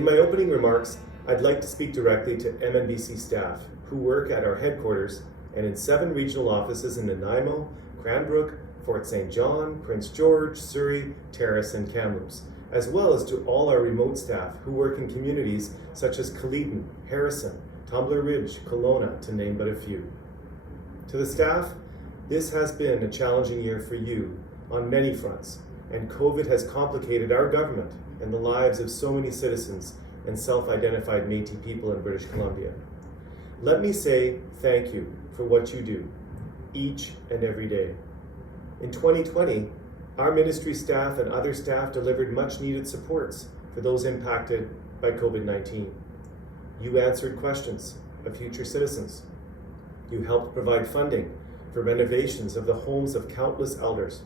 In my opening remarks, I'd like to speak directly to MNBC staff who work at our headquarters and in 7 regional offices in Nanaimo, Cranbrook, Fort St. John, Prince George, Surrey, Terrace, and Kamloops, as well as to all our remote staff who work in communities such as Caleton, Harrison, Tumbler Ridge, Kelowna, to name but a few. To the staff, this has been a challenging year for you on many fronts, and COVID has complicated our government and the lives of so many citizens and self-identified Métis people in British Columbia. Let me say thank you for what you do each and every day. In 2020, our ministry staff and other staff delivered much needed supports for those impacted by COVID-19. You answered questions of future citizens. You helped provide funding for renovations of the homes of countless elders.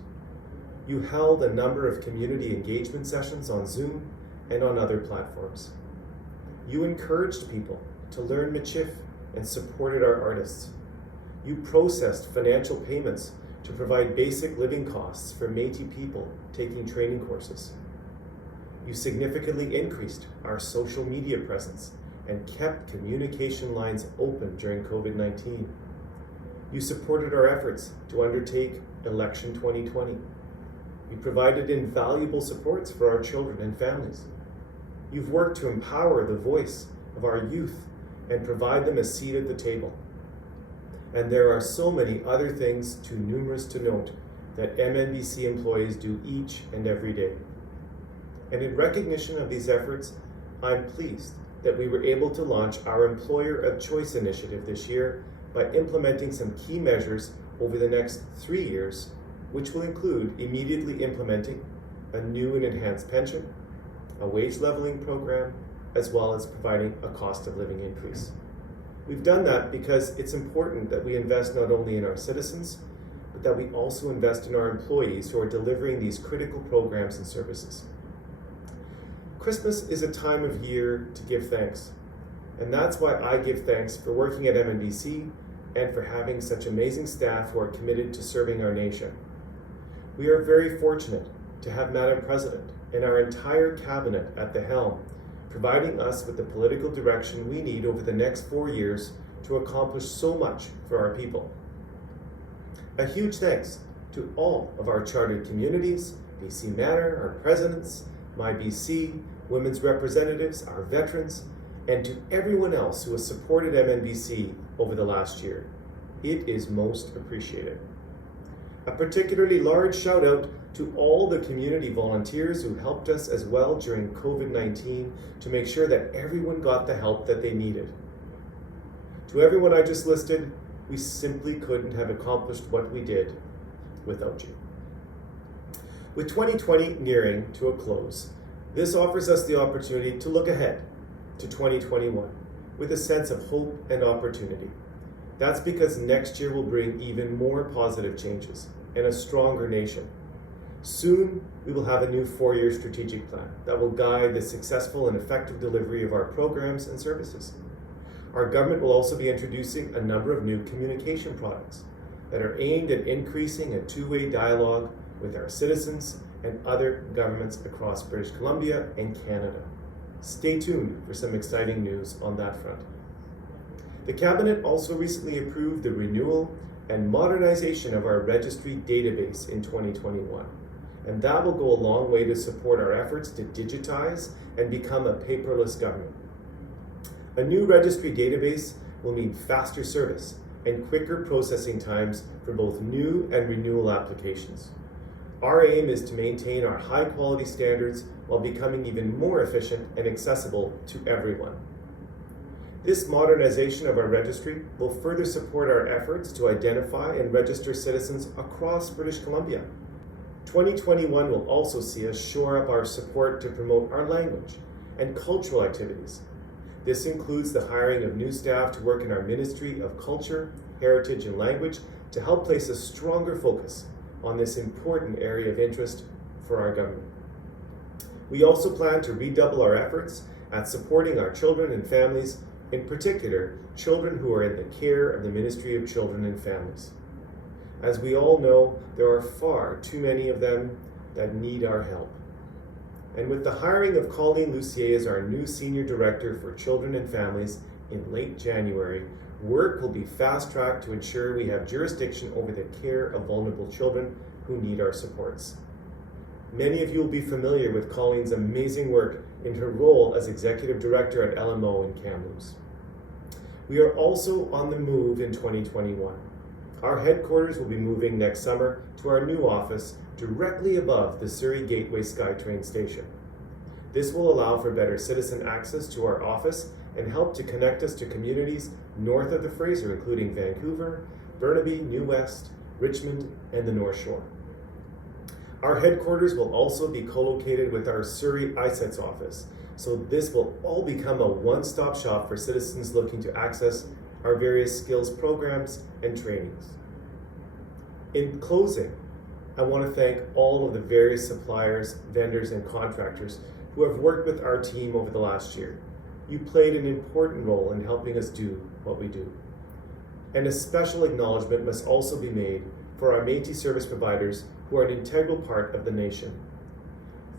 You held a number of community engagement sessions on Zoom and on other platforms. You encouraged people to learn Michif and supported our artists. You processed financial payments to provide basic living costs for Métis people taking training courses. You significantly increased our social media presence and kept communication lines open during COVID-19. You supported our efforts to undertake Election 2020. You provided invaluable supports for our children and families. You've worked to empower the voice of our youth and provide them a seat at the table. And there are so many other things too numerous to note that MNBC employees do each and every day. And in recognition of these efforts, I'm pleased that we were able to launch our Employer of Choice initiative this year by implementing some key measures over the next 3 years, which will include immediately implementing a new and enhanced pension, a wage leveling program, as well as providing a cost of living increase. We've done that because it's important that we invest not only in our citizens, but that we also invest in our employees who are delivering these critical programs and services. Christmas is a time of year to give thanks, and that's why I give thanks for working at MNBC and for having such amazing staff who are committed to serving our nation. We are very fortunate to have Madam President and our entire cabinet at the helm, providing us with the political direction we need over the next 4 years to accomplish so much for our people. A huge thanks to all of our chartered communities, BC Manor, our presidents, MyBC, women's representatives, our veterans, and to everyone else who has supported MNBC over the last year. It is most appreciated. A particularly large shout out to all the community volunteers who helped us as well during COVID-19 to make sure that everyone got the help that they needed. To everyone I just listed, we simply couldn't have accomplished what we did without you. With 2020 nearing to a close, this offers us the opportunity to look ahead to 2021 with a sense of hope and opportunity. That's because next year will bring even more positive changes and a stronger nation. Soon, we will have a new 4-year strategic plan that will guide the successful and effective delivery of our programs and services. Our government will also be introducing a number of new communication products that are aimed at increasing a two-way dialogue with our citizens and other governments across British Columbia and Canada. Stay tuned for some exciting news on that front. The Cabinet also recently approved the renewal and modernization of our registry database in 2021, and that will go a long way to support our efforts to digitize and become a paperless government. A new registry database will mean faster service and quicker processing times for both new and renewal applications. Our aim is to maintain our high quality standards while becoming even more efficient and accessible to everyone. This modernization of our registry will further support our efforts to identify and register citizens across British Columbia. 2021 will also see us shore up our support to promote our language and cultural activities. This includes the hiring of new staff to work in our Ministry of Culture, Heritage and Language to help place a stronger focus on this important area of interest for our government. We also plan to redouble our efforts at supporting our children and families, in particular, children who are in the care of the Ministry of Children and Families. As we all know, there are far too many of them that need our help. And with the hiring of Colleen Lucier as our new Senior Director for Children and Families in late January, work will be fast-tracked to ensure we have jurisdiction over the care of vulnerable children who need our supports. Many of you will be familiar with Colleen's amazing work in her role as Executive Director at LMO in Kamloops. We are also on the move in 2021. Our headquarters will be moving next summer to our new office directly above the Surrey Gateway SkyTrain station. This will allow for better citizen access to our office and help to connect us to communities north of the Fraser, including Vancouver, Burnaby, New West, Richmond, and the North Shore. Our headquarters will also be co-located with our Surrey ISETS office, so this will all become a one-stop shop for citizens looking to access our various skills programs and trainings. In closing, I want to thank all of the various suppliers, vendors, and contractors who have worked with our team over the last year. You played an important role in helping us do what we do. And a special acknowledgement must also be made for our Métis service providers who are an integral part of the nation.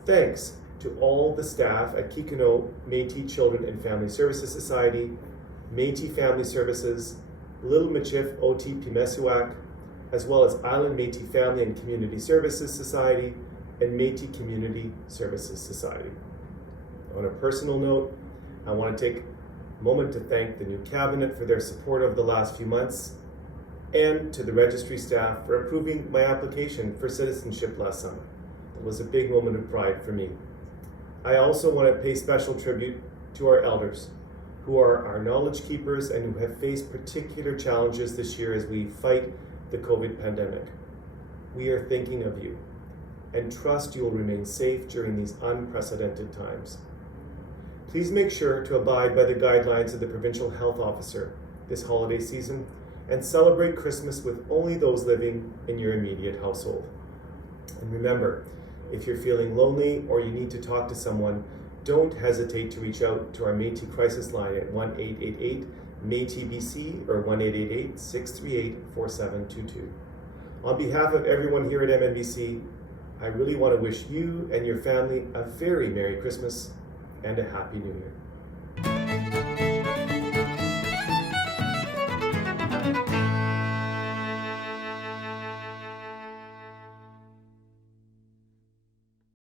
Thanks to all the staff at Kikino Métis Children and Family Services Society, Métis Family Services, Little Michif OT Pimessuak, as well as Island Métis Family and Community Services Society and Métis Community Services Society. On a personal note, I want to take a moment to thank the new cabinet for their support over the last few months, and to the registry staff for approving my application for citizenship last summer. It was a big moment of pride for me. I also want to pay special tribute to our elders, who are our knowledge keepers and who have faced particular challenges this year as we fight the COVID pandemic. We are thinking of you and trust you will remain safe during these unprecedented times. Please make sure to abide by the guidelines of the Provincial Health Officer this holiday season and celebrate Christmas with only those living in your immediate household. And remember, if you're feeling lonely or you need to talk to someone, don't hesitate to reach out to our Métis crisis line at 1-888-MÉTIS-BC or 1-888-638-4722. On behalf of everyone here at MNBC, I really want to wish you and your family a very Merry Christmas and a Happy New Year.